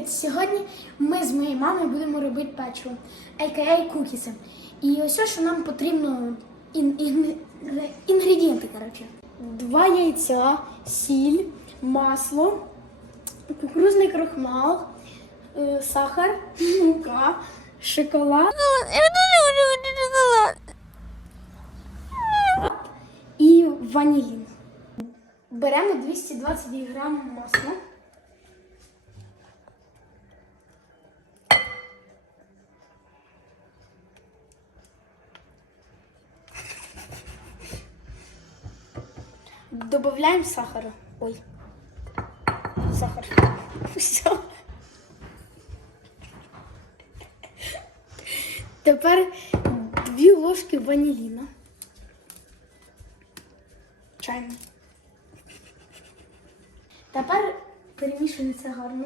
привіт! Сьогодні ми з моєю мамою будемо робити печиво, а.к.а. кукіси. І ось що нам потрібно ін- ін- інгредієнти. Коротше. Два яйця, сіль, масло, кукурузний крохмал, е, сахар, мука, шоколад і ванілін. Беремо 220 грам масла. Добавляем сахара. Ой. Сахар. Все. Тепер дві ложки ваніліна. Чайно. Тепер перемішуємо гарно.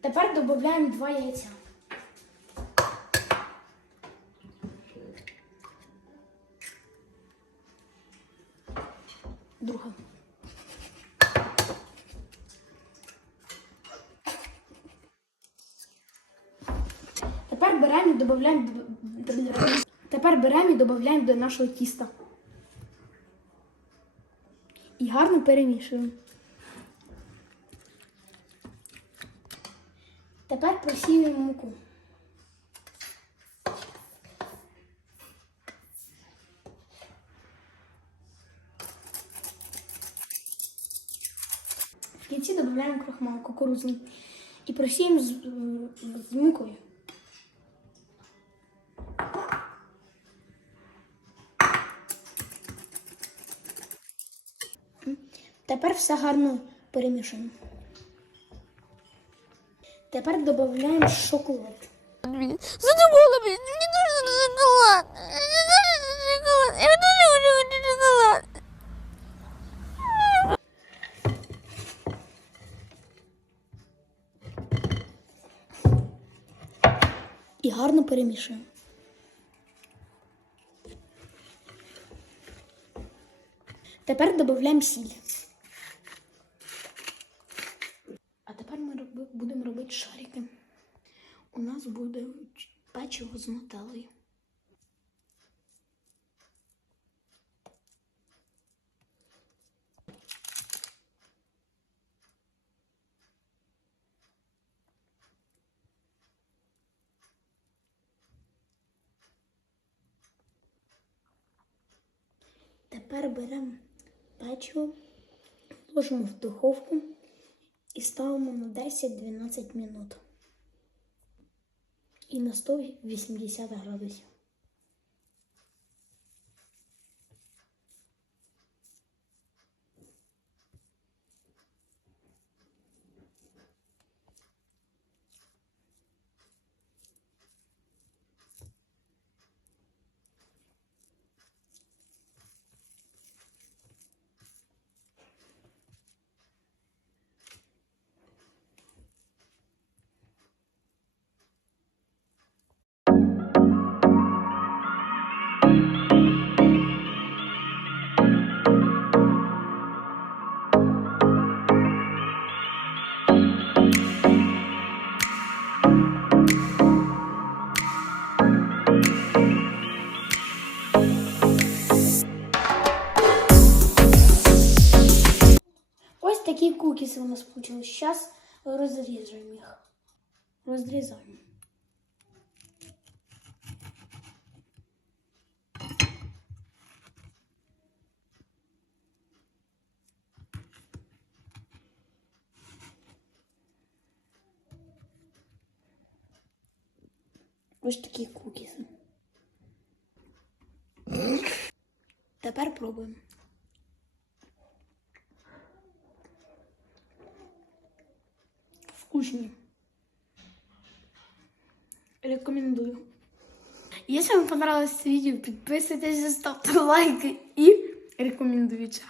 Тепер додаємо два яйця. Друга. Тепер беремо і додаємо Тепер беремо і додаємо до нашого тіста. І гарно перемішуємо. Тепер просіюємо муку. Кінці додаємо крохмал кукурудзний і просіємо з, з мукою. Тепер все гарно перемішуємо. Тепер додаємо шоколад. Задумала, мне нужен шоколад. І гарно перемішуємо. Тепер додаємо сіль. А тепер ми будемо робити шарики. У нас буде печиво з нутеллою. Тепер беремо печиво, ложимо в духовку і ставимо на 10-12 минут. І на 180 градусів. Такі кукіси у нас вийшли. Зараз розріжемо їх. Розрізаємо. Ось такі кукіси. Тепер пробуємо. Вкусні. Рекомендую. Если вам понравилось видео, подписывайтесь, ставьте лайки и рекомендуйте.